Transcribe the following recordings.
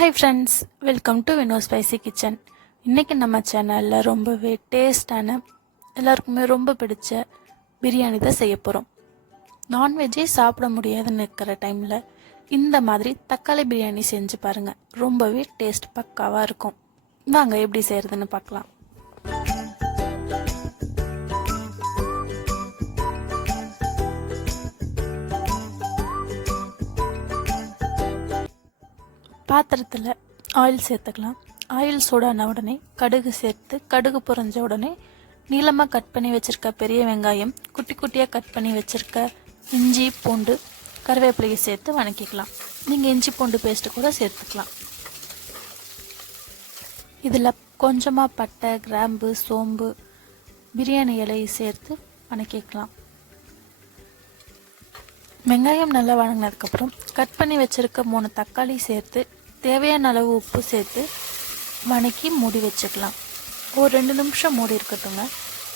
Hi friends, welcome to Vino spicy kitchen. இன்றைக்கி நம்ம சேனலில் ரொம்பவே டேஸ்டான, எல்லாருக்குமே ரொம்ப பிடிச்ச பிரியாணி தான் செய்ய போகிறோம். நான்வெஜ்ஜே சாப்பிட முடியாதுன்னு இருக்கிற டைமில் இந்த மாதிரி தக்காளி பிரியாணி செஞ்சு பாருங்கள். ரொம்பவே டேஸ்ட் பக்காவாக இருக்கும். வாங்க எப்படி செய்கிறதுன்னு பார்க்கலாம். பாத்திரத்தில் ஆயில் சேர்த்துக்கலாம். ஆயில் சூடான உடனே கடுகு சேர்த்து, கடுகு பொரிஞ்ச உடனே நீளமாக கட் பண்ணி வச்சுருக்க பெரிய வெங்காயம், குட்டி குட்டியாக கட் பண்ணி வச்சுருக்க இஞ்சி பூண்டு கருவேப்பிலையை சேர்த்து வணக்கிக்கலாம். நீங்கள் இஞ்சி பூண்டு பேஸ்ட்டு கூட சேர்த்துக்கலாம். இதில் கொஞ்சமாக பட்டை, கிராம்பு, சோம்பு, பிரியாணி இலையை சேர்த்து வணக்கிக்கலாம். வெங்காயம் நல்லா வணங்கினதுக்கப்புறம் கட் பண்ணி வச்சுருக்க 3 தக்காளி சேர்த்து தேவையான அளவு உப்பு சேர்த்து வணக்கி மூடி வச்சுக்கலாம். ஒரு 2 நிமிஷம் மூடி இருக்கட்டுங்க.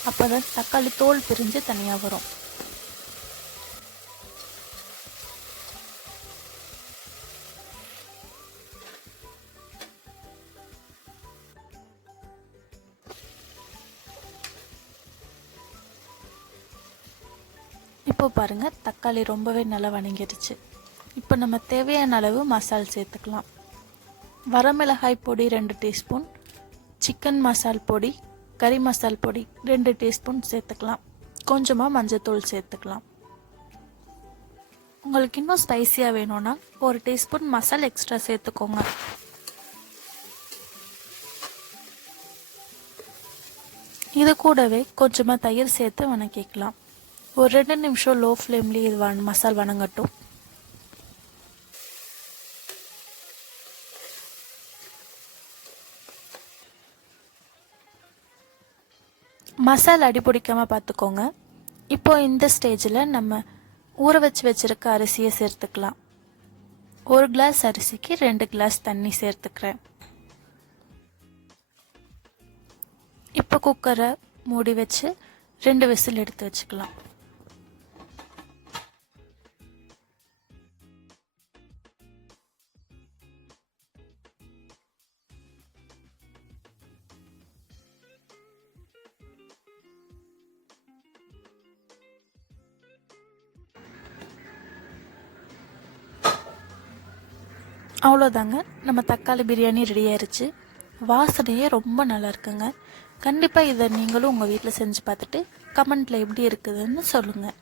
அப்போ தான் தக்காளி தோல் பிரிஞ்சு தனியாக வரும். இப்போ பாருங்கள், தக்காளி ரொம்பவே நல்லா வணங்கிடுச்சு. இப்போ நம்ம தேவையான அளவு மசால் சேர்த்துக்கலாம். வரமிளகாய் பொடி 2 டீஸ்பூன், சிக்கன் மசால் பொடி, கறி மசால் பொடி 2 டீஸ்பூன் சேர்த்துக்கலாம். கொஞ்சமாக மஞ்சத்தூள் சேர்த்துக்கலாம். உங்களுக்கு இன்னும் ஸ்பைஸியாக வேணும்னா 1 டீஸ்பூன் மசால் எக்ஸ்ட்ரா சேர்த்துக்கோங்க. இது கூடவே கொஞ்சமாக தயிர் சேர்த்து வணக்கிக்கலாம். ஒரு 2 நிமிஷம் லோ ஃப்ளேம்லேயே இது மசால் வணங்கட்டும். மசாலா அடி பிடிக்காமல் பார்த்துக்கோங்க. இப்போ இந்த ஸ்டேஜில் நம்ம ஊற வச்சுருக்க அரிசியை சேர்த்துக்கலாம். 1 கிளாஸ் அரிசிக்கு 2 கிளாஸ் தண்ணி சேர்த்துக்கிறேன். இப்போ குக்கரை மூடி வச்சு 2 விசில் எடுத்து வச்சுக்கலாம். அவ்வளோதாங்க, நம்ம தக்காளி பிரியாணி ரெடி ஆயிடுச்சு. வாசனையே ரொம்ப நல்லா இருக்குங்க. கண்டிப்பாக இதை நீங்களும் உங்கள் வீட்டில் செஞ்சு பார்த்துட்டு கமெண்ட்டில் எப்படி இருக்குதுன்னு சொல்லுங்கள்.